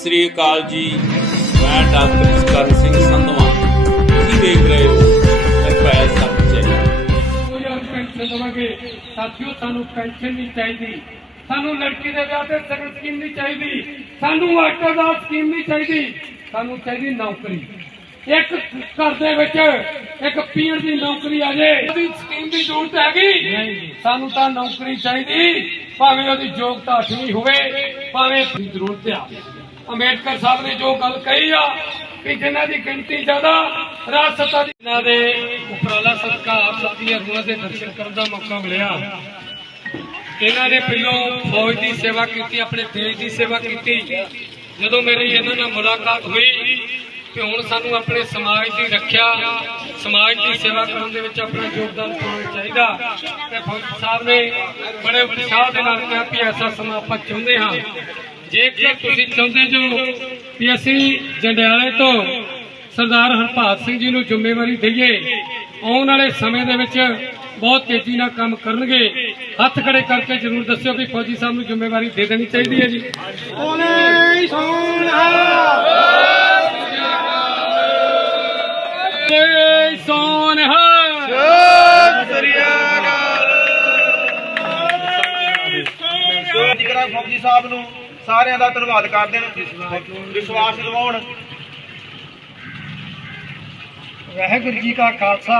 ਸ੍ਰੀ ਅਕਾਲ ਜੀ। ਮੈਂ ਡਾਕਟਰ ਜਸਕਰਨ ਸਿੰਘ ਸੰਧਵਾ। ਤੁਸੀਂ ਦੇਖ ਰਹੇ ਹੋ ਨਿਰਭੈ ਸੱਚ ਚੈਨਲ। ਕੋਈ ਅੱਜ ਪੈਨਸ਼ਨ ਦੇਵਾਂਗੇ। ਸਾਥੀਓ ਸਾਨੂੰ ਪੈਨਸ਼ਨ ਨਹੀਂ ਚਾਹੀਦੀ। ਸਾਨੂੰ ਲੜਕੀ ਦੇ ਵਿਆਹ ਤੇ ਸਗਨ ਸਕੀਮ ਨਹੀਂ ਚਾਹੀਦੀ। ਸਾਨੂੰ ਆਟੋ ਦਾ ਸਕੀਮ ਨਹੀਂ ਚਾਹੀਦੀ। ਸਾਨੂੰ ਚਾਹੀਦੀ ਨੌਕਰੀ। ਇੱਕ ਘਰ ਦੇ ਵਿੱਚ ਇੱਕ ਪੀਣ ਦੀ ਨੌਕਰੀ ਆ ਜੇ। ਉਹਦੀ ਸਕੀਮ ਦੀ ਜ਼ਰੂਰਤ ਹੈਗੀ। ਨਹੀਂ ਸਾਨੂੰ ਤਾਂ ਨੌਕਰੀ ਚਾਹੀਦੀ। ਭਾਵੇਂ ਉਹਦੀ ਯੋਗਤਾ ਅੱਠਵੀਂ ਹੋਵੇ ਭਾਵੇਂ ਜ਼ਰੂਰਤ ਆ। ਅੰਬੇਡਕਰ ਸਾਹਿਬ ਨੇ ਜੋ ਗੱਲ ਕਹੀ ਆ ਕਿ ਜਿਨ੍ਹਾਂ ਦੀ ਗਿਣਤੀ ਜ਼ਿਆਦਾ ਰਾਜ ਸੱਤਾ ਦੀ ਇਹਨਾਂ ਦੇ ਉਪਰਾਲਾ ਸਦਕਾ ਆਪ ਸਭ ਦੀਆਂ ਰੂਹਾਂ ਦੇ ਦਰਸ਼ਨ ਕਰਨ ਦਾ ਮੌਕਾ ਮਿਲਿਆ। ਇਹਨਾਂ ਨੇ ਪਹਿਲੋਂ ਫੌਜ ਦੀ ਸੇਵਾ ਕੀਤੀ, ਆਪਣੇ ਦੇਸ਼ ਦੀ ਸੇਵਾ ਕੀਤੀ। ਜਦੋਂ ਮੇਰੀ ਇਹਨਾਂ ਨਾਲ ਮੁਲਾਕਾਤ ਹੋਈ ਕਿ ਹੁਣ ਸਾਨੂੰ ਆਪਣੇ ਸਮਾਜ ਦੀ ਰੱਖਿਆ, ਸਮਾਜ ਦੀ ਸੇਵਾ ਕਰਨ ਦੇ ਵਿੱਚ ਆਪਣਾ ਯੋਗਦਾਨ ਪਾਉਣਾ ਚਾਹੀਦਾ। ਤੇ ਫੌਜੀ ਸਾਹਿਬ ਨੇ ਬੜੇ ਉਤਸ਼ਾਹ ਦੇ ਨਾਲ ਕਿਹਾ ਕਿ ਐਸਾ ਸਮਾਂ ਆਪਾਂ ਚਾਹੁੰਦੇ ਹਾਂ। ਜੇਕਰ ਤੁਸੀਂ ਚਾਹੁੰਦੇ ਜੋ ਕਿ ਅਸੀਂ ਜੰਡਿਆਲੇ ਤੋਂ ਸਰਦਾਰ ਹਰਪਾਲ ਸਿੰਘ ਜੀ ਨੂੰ ਜ਼ਿੰਮੇਵਾਰੀ ਦਈਏ ਆਉਣ ਵਾਲੇ ਸਮੇਂ ਦੇ ਵਿੱਚ ਬਹੁਤ ਤੇਜ਼ੀ ਨਾਲ ਕੰਮ ਕਰਨਗੇ ਹੱਥ ਖੜੇ ਕਰਕੇ ਜ਼ਰੂਰ ਦੱਸਿਓ ਕਿ ਫੌਜੀ ਸਾਹਿਬ ਨੂੰ ਜ਼ਿੰਮੇਵਾਰੀ ਦੇ ਦੇਣੀ ਚਾਹੀਦੀ ਹੈ ਜੀ। ਫੌਜੀ ਸਾਹਿਬ ਨੂੰ ਸਾਰਿਆਂ ਦਾ ਧੰਨਵਾਦ ਕਰਦੇ ਨੇ ਵਿਸ਼ਵਾਸ ਦਿਵਾਉਣ। ਵਾਹਿਗੁਰੂ ਜੀ ਕਾ ਖਾਲਸਾ,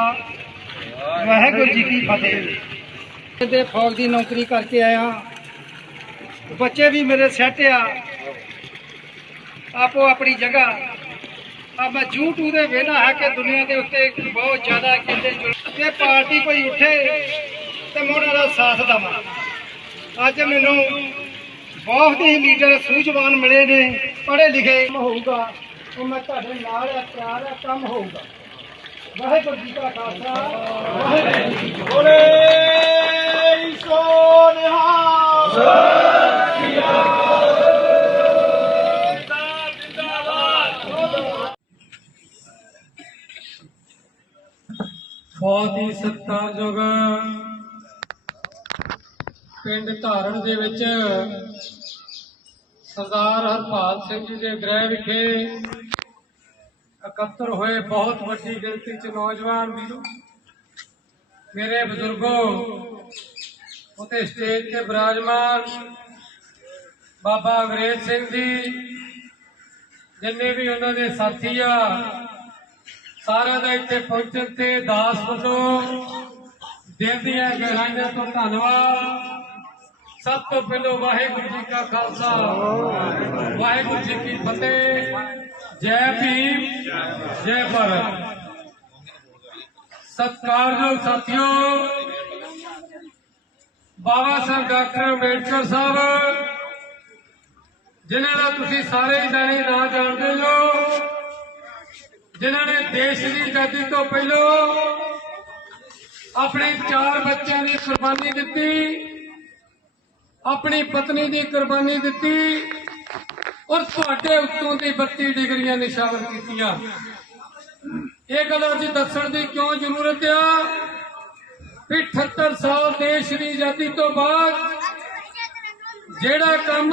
ਵਾਹਿਗੁਰੂ ਜੀ ਕੀ ਫਤਿਹ। ਤੇ ਫੌਜ ਦੀ ਨੌਕਰੀ ਕਰਕੇ ਆਇਆ। ਬੱਚੇ ਵੀ ਮੇਰੇ ਸੈੱਟ ਆ। ਆਪੋ ਆਪਣੀ ਜਗ੍ਹਾ। ਆ ਮੈਂ YouTube ਦੇ ਵੇਖਣਾ ਹੈ ਕਿ ਦੁਨੀਆ ਦੇ ਉੱਤੇ ਬਹੁਤ ਜ਼ਿਆਦਾ ਕਹਿੰਦੇ ਤੇ ਪਾਰਟੀ ਕੋਈ ਉੱਠੇ ਤੇ ਮੈਂ ਉਹਨਾਂ ਦਾ ਸਾਥ ਦਵਾਂ। ਅੱਜ ਮੈਨੂੰ ਬਹੁਤ ਹੀ ਲੀਡਰ ਸੂਝਵਾਨ ਮਿਲੇ ਨੇ ਪੜ੍ਹੇ ਲਿਖੇ ਹੋਊਗਾ ਉਹ ਮੈਂ ਤੁਹਾਡੇ ਨਾਲ ਆ ਪਿਆਰ ਆ ਕੰਮ ਹੋਊਗਾ ਵਾਹਿਗੁਰੂ ਜੀ ਕਾ ਖਾਲਸਾ ਵਾਹਿਗੁਰੂ ਜੀ ਕੀ। ਬਹੁਤ ਹੀ ਸਤਿਕਾਰਯੋਗ ਪਿੰਡ ਧਾਰਨ ਦੇ ਵਿੱਚ ਸਰਦਾਰ ਹਰਪਾਲ ਸਿੰਘ ਜੀ ਦੇ ਗ੍ਰਹਿ ਵਿਖੇ ਇਕੱਤਰ ਹੋਏ ਬਹੁਤ ਵੱਡੀ ਗਿਣਤੀ ਚ ਨੌਜਵਾਨ ਵੀਰੋ, ਮੇਰੇ ਬਜ਼ੁਰਗੋ ਉਤੇ ਸਟੇਜ ਤੇ ਬਿਰਾਜਮਾਨ ਬਾਬਾ ਅੰਗਰੇਜ਼ ਸਿੰਘ ਜੀ, ਜਿੰਨੇ ਵੀ ਉਹਨਾਂ ਦੇ ਸਾਥੀ ਆ, ਸਾਰਿਆਂ ਦਾ ਇੱਥੇ ਪਹੁੰਚਣ ਤੇ ਦਾਸ ਵੱਲੋਂ ਦਿਲ ਦੀਆਂ ਗਹਿਰਾਈਆਂ ਤੋਂ ਧੰਨਵਾਦ। ਸਭ ਤੋਂ ਪਹਿਲਾਂ ਵਾਹਿਗੁਰੂ ਜੀ ਕਾ ਖਾਲਸਾ। ਵਾਹਿਗੁਰੂ ਜੀ ਕੀ ਫਤਿਹ। ਜੈ ਭੀਮ, ਜੈ ਭਾਰਤ। ਸਤਿਕਾਰਯੋਗ ਸਾਥੀਓ, ਬਾਬਾ ਸਾਹਿਬ ਡਾਕਟਰ ਅੰਬੇਡਕਰ ਸਾਹਿਬ, ਜਿਨ੍ਹਾਂ ਦਾ ਤੁਸੀਂ ਸਾਰੇ ਹੀ ਜਾਣੇ ਨਾਂ ਜਾਣਦੇ ਹੋ, ਜਿਨ੍ਹਾਂ ਨੇ ਦੇਸ਼ ਦੀ ਆਜ਼ਾਦੀ ਤੋਂ ਪਹਿਲਾਂ ਆਪਣੇ ਚਾਰ ਬੱਚਿਆਂ ਦੀ ਕੁਰਬਾਨੀ ਦਿੱਤੀ। ਆਪਣੀ ਪਤਨੀ ਦੀ ਕੁਰਬਾਨੀ ਦਿੱਤੀ ਔਰ ਤੁਹਾਡੇ ਉੱਤੋਂ ਦੀ 32 ਡਿਗਰੀਆਂ ਨਿਸ਼ਾਵਰ ਕੀਤੀਆਂ। ਇਹ ਗੱਲ ਅੱਜ ਦੱਸਣ ਦੀ ਕਿਉਂ ਜ਼ਰੂਰਤ ਆ? ਵੀ 78 ਸਾਲ ਦੇਸ਼ ਦੀ ਆਜ਼ਾਦੀ ਤੋਂ ਬਾਅਦ ਜਿਹੜਾ ਕੰਮ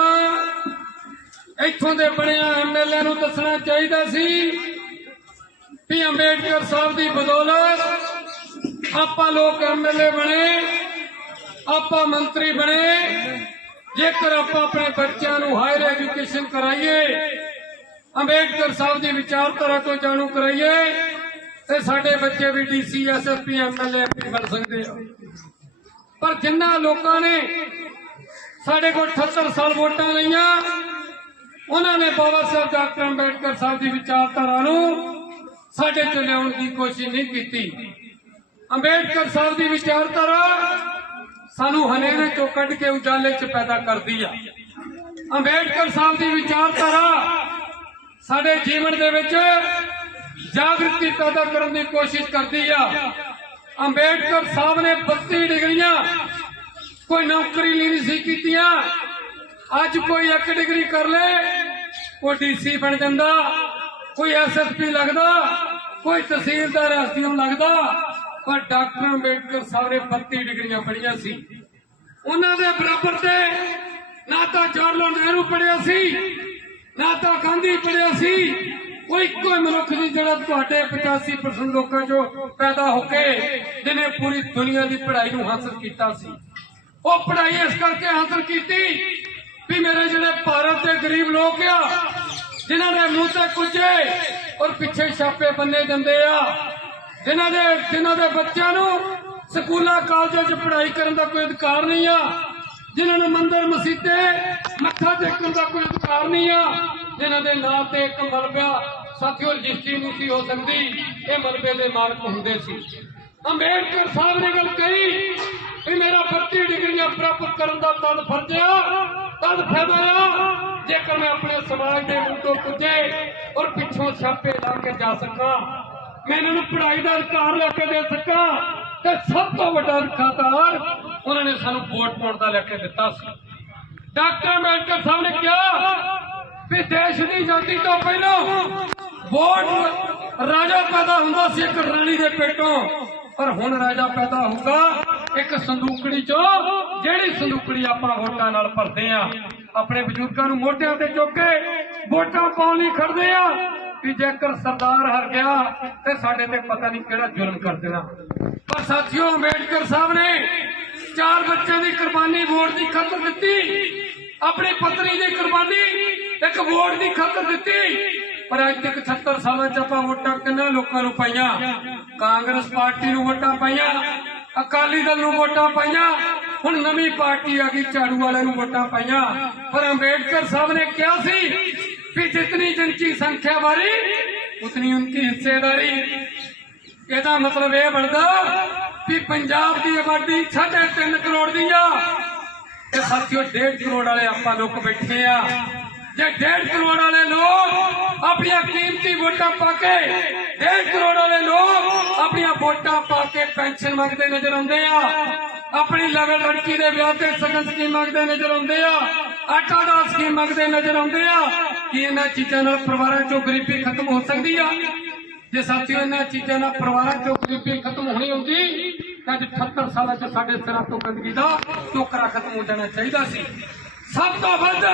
ਇੱਥੋਂ ਦੇ ਬਣਿਆ ਐਮਐਲਏ ਨੂੰ ਦੱਸਣਾ ਚਾਹੀਦਾ ਸੀ ਵੀ ਅੰਬੇਡਕਰ ਸਾਹਿਬ ਦੀ ਬਦੌਲਤ ਆਪਾਂ ਲੋਕ ਐਮਐਲਏ ਬਣੇ। ਆਪਾਂ ਮੰਤਰੀ ਬਣੇ। ਜੇਕਰ ਆਪਾਂ ਆਪਣੇ ਬੱਚਿਆਂ ਨੂੰ ਹਾਇਰ ਐਜੂਕੇਸ਼ਨ ਕਰਾਈਏ, ਅੰਬੇਡਕਰ ਸਾਹਿਬ ਦੀ ਵਿਚਾਰਧਾਰਾ ਤੋਂ ਜਾਣੂ ਕਰਾਈਏ, ਤੇ ਸਾਡੇ ਬੱਚੇ ਵੀ ਡੀਸੀ ਐਸਐਸਪੀ ਐਮਐਲਏ ਬਣ ਸਕਦੇ ਆ। ਪਰ ਜਿਨ੍ਹਾਂ ਲੋਕਾਂ ਨੇ ਸਾਡੇ ਕੋਲ 78 ਸਾਲ ਵੋਟਾਂ ਲਈਆਂ, ਉਹਨਾਂ ਨੇ ਬਾਬਾ ਸਾਹਿਬ ਡਾਕਟਰ ਅੰਬੇਡਕਰ ਸਾਹਿਬ ਦੀ ਵਿਚਾਰਧਾਰਾ ਨੂੰ ਸਾਡੇ ਚ ਲਿਆਉਣ ਦੀ ਕੋਸ਼ਿਸ਼ ਨਹੀਂ ਕੀਤੀ। ਅੰਬੇਡਕਰ ਸਾਹਿਬ ਦੀ ਵਿਚਾਰਧਾਰਾ ਸਾਨੂੰ ਹਨੇਰੇ ਚੋਂ ਕੱਢ ਕੇ ਉਜਾਲੇ ਚ ਪੈਦਾ ਕਰਦੀ ਆ। ਅੰਬੇਡਕਰ ਸਾਹਿਬ ਦੀ ਵਿਚਾਰਧਾਰਾ ਸਾਡੇ ਜੀਵਨ ਦੇ ਵਿੱਚ ਜਾਗਰਤੀ ਪੈਦਾ ਕਰਨ ਦੀ ਕੋਸ਼ਿਸ਼ ਕਰਦੀ ਆ। ਅੰਬੇਡਕਰ ਸਾਹਿਬ ਨੇ 32 ਡਿਗਰੀਆਂ ਕੋਈ ਨੌਕਰੀ ਲਈ ਨਹੀਂ ਸੀ ਕੀਤੀਆਂ। ਅੱਜ ਕੋਈ ਇੱਕ ਡਿਗਰੀ ਕਰ ਲੇ, ਕੋਈ ਡੀਸੀ ਬਣ ਜਾਂਦਾ, ਕੋਈ ਐਸਐਸਪੀ ਲੱਗਦਾ, ਕੋਈ ਤਹਿਸੀਲਦਾਰ ਐਸਡੀਓ ਲੱਗਦਾ। ਪਰ ਡਾਕਟਰ ਅੰਬੇਡਕਰ ਸਾਹਿਬ ਨੇ 32 ਡਿਗਰੀਆਂ ਪੜ੍ਹੀਆਂ ਸੀ। ਉਹਨਾਂ ਦੇ ਬਰਾਬਰ ਤੇ ਨਾ ਤਾਂ ਜਵਾਹਰ ਨਹਿਰੂ ਪੜ੍ਹਿਆ ਸੀ, ਨਾ ਤਾਂ ਗਾਂਧੀ ਪੜਿਆ ਸੀ। ਉਹ ਇੱਕੋ ਮਨੁੱਖ ਸੀ ਜਿਹੜਾ ਤੁਹਾਡੇ 85% ਲੋਕਾਂ ਚੋਂ ਪੈਦਾ ਹੋ ਕੇ ਜਿਹਨੇ ਪੂਰੀ ਦੁਨੀਆ ਦੀ ਪੜ੍ਹਾਈ ਨੂੰ ਹਾਸਲ ਕੀਤਾ ਸੀ। ਉਹ ਪੜ੍ਹਾਈ ਇਸ ਕਰਕੇ ਹਾਸਲ ਕੀਤੀ ਵੀ ਮੇਰੇ ਜਿਹੜੇ ਭਾਰਤ ਦੇ ਗਰੀਬ ਲੋਕ ਆ, ਜਿਨ੍ਹਾਂ ਦੇ ਮੂੰਹ ਤੇ ਕੁਝੇ ਔਰ ਪਿੱਛੇ ਛਾਪੇ ਬੰਨੇ ਜਾਂਦੇ ਆ ਜਿਨ੍ਹਾਂ ਦੇ ਜਿਨ੍ਹਾਂ ਦੇ ਬੱਚਿਆਂ ਨੂੰ ਸਕੂਲਾਂ, ਕਾਲਜਾਂ 'ਚ ਪੜ੍ਹਾਈ ਕਰਨ ਦਾ ਕੋਈ ਅਧਿਕਾਰ ਨਹੀਂ ਆ, ਜਿਨ੍ਹਾਂ ਨੂੰ ਮੰਦਰ ਮਸੀਤੇ ਮੱਥਾ ਟੇਕਣ ਦਾ ਕੋਈ ਅਧਿਕਾਰ ਨਹੀਂ ਆ, ਜਿਨ੍ਹਾਂ ਦੇ ਨਾਂ ਤੇ ਇੱਕ ਮਲਬਾ ਸਾਥੀਓ, ਰਜਿਸਟਰੀ ਨਹੀਂ ਸੀ ਹੋ ਸਕਦੀ, ਇਹ ਮਲਬੇ ਦੇ ਮਾਲਕ ਹੁੰਦੇ ਸੀ। ਅੰਬੇਡਕਰ ਸਾਹਿਬ ਨੇ ਗੱਲ ਕਹੀ ਵੀ ਮੇਰਾ 32 ਡਿਗਰੀਆਂ ਪ੍ਰਾਪਤ ਕਰਨ ਦਾ ਤਦ ਫਰਜ਼ ਤਦ ਫਾਇਦਾ ਜੇਕਰ ਮੈਂ ਆਪਣੇ ਸਮਾਜ ਦੇ ਮੁੱਦੋਂ ਪੁੱਜੇ ਔਰ ਪਿੱਛੋਂ ਛਾਪੇ ਲਾ ਕੇ ਜਾ ਸਕਾਂ। ਮੈਂ ਇਹਨਾਂ ਨੂੰ ਪੜ੍ਹਾਈ ਦਾ ਅਧਿਕਾਰ ਲੈ ਕੇ ਦੇ ਸਕਾਂ ਤੇ ਸਭ ਤੋਂ ਵੱਡਾ ਅਧਿਕਾਰ ਉਹਨਾਂ ਨੇ ਸਾਨੂੰ ਵੋਟ ਪਾਉਣ ਦਾ ਲੈ ਕੇ ਦਿੱਤਾ ਸੀ। ਡਾਕਟਰ ਅੰਬੇਡਕਰ ਸਾਹਿਬ ਨੇ ਕਿਹਾ ਵੀ ਦੇਸ਼ ਦੀ ਆਜ਼ਾਦੀ ਤੋਂ ਪਹਿਲਾਂ ਵੋਟ ਰਾਜਾ ਪੈਦਾ ਹੁੰਦਾ ਸੀ ਇੱਕ ਰਾਣੀ ਦੇ ਪੇਟੋਂ। ਪਰ ਹੁਣ ਰਾਜਾ ਪੈਦਾ ਹੋਊਗਾ ਇੱਕ ਸੰਦੂਕੜੀ ਚੋਂ, ਜਿਹੜੀ ਸੰਦੂਕੜੀ ਆਪਾਂ ਵੋਟਾਂ ਨਾਲ ਭਰਦੇ ਆ ਆਪਣੇ ਬਜ਼ੁਰਗਾਂ ਨੂੰ ਮੋਢਿਆਂ ਤੇ ਚੁੱਕ ਕੇ ਵੋਟਾਂ ਪਾਉਣ ਲਈ ਖੜਦੇ ਆ ਵੀ ਜੇਕਰ ਸਰਦਾਰ ਹਰ ਗਿਆ, ਤੇ ਸਾਡੇ ਤੇ ਪਤਾ ਨਹੀਂ ਕਿਹੜਾ ਜ਼ੁਲਮ ਕਰ ਦੇਣਾ। ਪਰ ਸਾਥੀਓ, ਅੰਬੇਡਕਰ ਸਾਹਿਬ ਨੇ ਚਾਰ ਬੱਚਿਆਂ ਦੀ ਕੁਰਬਾਨੀ ਵੋਟ ਦੀ ਖਾਤਰ ਦਿੱਤੀ। ਆਪਣੀ ਪਤਨੀ ਦੀ ਕੁਰਬਾਨੀ ਇੱਕ ਵੋਟ ਦੀ ਖਾਤਰ ਦਿੱਤੀ। ਪਰ ਅੱਜ ਤੱਕ 70 ਸਾਲਾਂ ਚ ਆਪਾਂ ਵੋਟਾਂ ਕਿੰਨਾ ਲੋਕਾਂ ਨੂੰ ਪਾਈਆਂ? ਕਾਂਗਰਸ ਪਾਰਟੀ ਨੂੰ ਵੋਟਾਂ ਪਾਈਆਂ, ਅਕਾਲੀ ਦਲ ਨੂੰ ਵੋਟਾਂ ਪਾਈਆਂ, ਹੁਣ ਨਵੀਂ ਪਾਰਟੀ ਆ ਗਈ, ਝਾੜੂ ਵਾਲਿਆਂ ਨੂੰ ਵੋਟਾਂ ਪਾਈਆਂ। ਪਰ ਅੰਬੇਡਕਰ ਸਾਹਿਬ ਨੇ ਕਿਹਾ ਸੀ ਕਿ ਜਿਤਨੀ ਜਨਸੀ ਸੰਖਿਆ ਵਾਰੀ ਉਤਨੀ ਉਨਕੀ ਹਿੱਸੇਦਾਰੀ ਇਹਦਾ ਮਤਲਬ ਇਹ ਬਣਦਾ ਕਿ ਪੰਜਾਬ ਦੀ ਆਬਾਦੀ 3.5 ਕਰੋੜ ਦੀ ਆ ਤੇ ਸਾਥੀਓ 1.5 ਕਰੋੜ ਵਾਲੇ ਆਪਾਂ ਲੋਕ ਬੈਠੇ ਆ ਜੇ 1.5 ਕਰੋੜ ਵਾਲੇ ਲੋਕ ਆਪਣੀਆਂ ਕੀਮਤੀ ਵੋਟਾਂ ਪਾ ਕੇ 1.5 ਕਰੋੜ ਵਾਲੇ ਲੋਕ ਆਪਣੀਆਂ ਵੋਟਾਂ ਪਾ ਕੇ ਪੈਨਸ਼ਨ ਮੰਗਦੇ ਨਜ਼ਰ ਆਉਂਦੇ ਆ ਆਪਣੀ ਲਗਨ ਲੜਕੀ ਦੇ ਵਿਆਹ ਤੇ ਸਗਨ ਸਕੀਮ ਮੰਗਦੇ ਨਜ਼ਰ ਆਉਂਦੇ ਆ ਆਟਾ ਦਾ ਸਕੀਮ ਮੰਗਦੇ ਨਜ਼ਰ ਆਉਂਦੇ ਆ ਕਿ ਇਹਨਾਂ ਚੀਜ਼ਾਂ ਨਾਲ ਪਰਿਵਾਰਾਂ ਚੋਂ ਗਰੀਬੀ ਖਤਮ ਹੋ ਸਕਦੀ ਆ? ਜੇ ਸਾਥੀਓ, ਇਹਨਾਂ ਚੀਜ਼ਾਂ ਨਾਲ ਪਰਿਵਾਰਾਂ ਚੋਂ ਗਰੀਬੀ ਖਤਮ ਹੋਣੀ ਹੁੰਦੀ, ਤਾਂ ਅੱਜ 78 ਸਾਲਾਂ ਚ ਸਾਡੇ ਸਿਰਾਂ ਤੋਂ ਗੰਦਗੀ ਦਾ ਟੋਕਰਾ ਖਤਮ ਹੋ ਜਾਣਾ ਚਾਹੀਦਾ ਸੀ। ਸਭ ਤੋਂ ਵੱਧ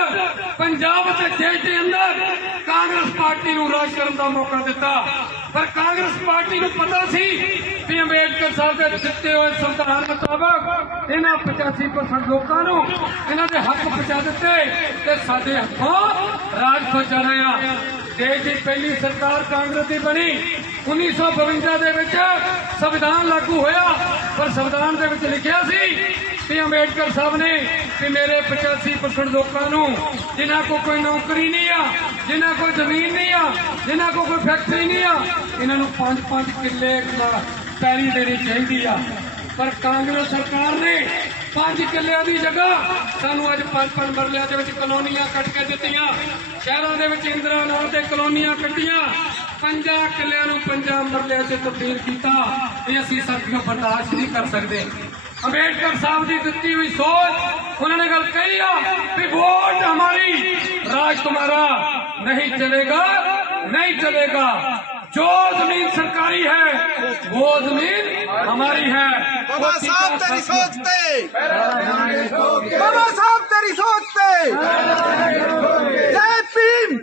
ਪੰਜਾਬ ਅਤੇ ਦੇਸ਼ ਦੇ ਅੰਦਰ ਕਾਂਗਰਸ ਪਾਰਟੀ ਨੂੰ ਰਾਜ ਕਰਨ ਦਾ ਮੌਕਾ ਦਿੱਤਾ। ਪਰ ਕਾਂਗਰਸ ਪਾਰਟੀ ਨੂੰ ਪਤਾ ਸੀ ਕਿ ਅੰਬੇਡਕਰ ਸਾਹਿਬ ਦੇ ਦਿੱਤੇ ਹੋਏ ਸੰਵਿਧਾਨ ਮੁਤਾਬਕ ਇਹਨਾਂ 85% ਲੋਕਾਂ ਨੂੰ ਇਹਨਾਂ ਦੇ ਹੱਕ ਪਹੁੰਚਾ ਦਿੱਤੇ ਤੇ ਸਾਡੇ ਹੱਥੋਂ ਰਾਜ ਪਹੁੰਚਾ ਰਹੇ ਆ। ਦੇਸ਼ ਦੀ ਪਹਿਲੀ ਸਰਕਾਰ ਕਾਂਗਰਸ ਦੀ ਬਣੀ। 1952 ਦੇ ਵਿੱਚ ਸੰਵਿਧਾਨ ਲਾਗੂ ਹੋਇਆ, ਪਰ ਸੰਵਿਧਾਨ ਦੇ ਵਿੱਚ ਲਿਖਿਆ ਸੀ ਕਿ ਅੰਬੇਡਕਰ ਸਾਹਿਬ ਨੇ ਕਿ ਮੇਰੇ 85% ਲੋਕਾਂ ਨੂੰ, ਜਿਨ੍ਹਾਂ ਕੋ ਕੋਈ ਨੌਕਰੀ ਨਹੀਂ ਆ, ਜਿਨ੍ਹਾਂ ਕੋਲ ਜ਼ਮੀਨ ਨਹੀਂ ਆ, ਜਿਨ੍ਹਾਂ ਕੋ ਕੋਈ ਫੈਕਟਰੀ ਨਹੀਂ ਆ, ਇਹਨਾਂ ਨੂੰ 5-5 ਕਿੱਲੇ ਪੈਰੀ ਦੇਣੀ ਚਾਹੀਦੀ ਆ। ਪਰ ਕਾਂਗਰਸ ਸਰਕਾਰ ਨੇ 5 ਕਿੱਲਿਆਂ ਦੀ ਜਗ੍ਹਾ ਸਾਨੂੰ ਅੱਜ 5-5 ਮਰਲਿਆਂ ਦੇ ਵਿੱਚ ਕਲੋਨੀਆਂ ਕੱਟ ਕੇ ਦਿੱਤੀਆਂ। ਸ਼ਹਿਰਾਂ ਦੇ ਵਿੱਚ ਇੰਦਰਾ ਨਾਂ ਤੇ ਕਲੋਨੀਆਂ ਕੱਟੀਆਂ। ਪੰਜਾਂ ਕਿੱਲਿਆਂ ਨੂੰ ਪੰਜਾਂ ਮਰਲਿਆਂ 'ਚ ਤਬਦੀਲ ਕੀਤਾ। ਇਹ ਅਸੀਂ ਸਾਥੀਓ ਬਰਦਾਸ਼ਤ ਨਹੀਂ ਕਰ ਸਕਦੇ। अंबेडकर साहब की दी हुई सोच उन्होंने गल कही हाँ, कि वोट हमारी राज तुम्हारा नहीं चलेगा नहीं चलेगा। जो ज़मीन सरकारी है वो ज़मीन हमारी है। बाबा साहब तेरी बाबा साहब तेरी जय भीम।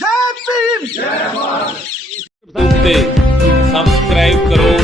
जय भीम। सब्सक्राइब करो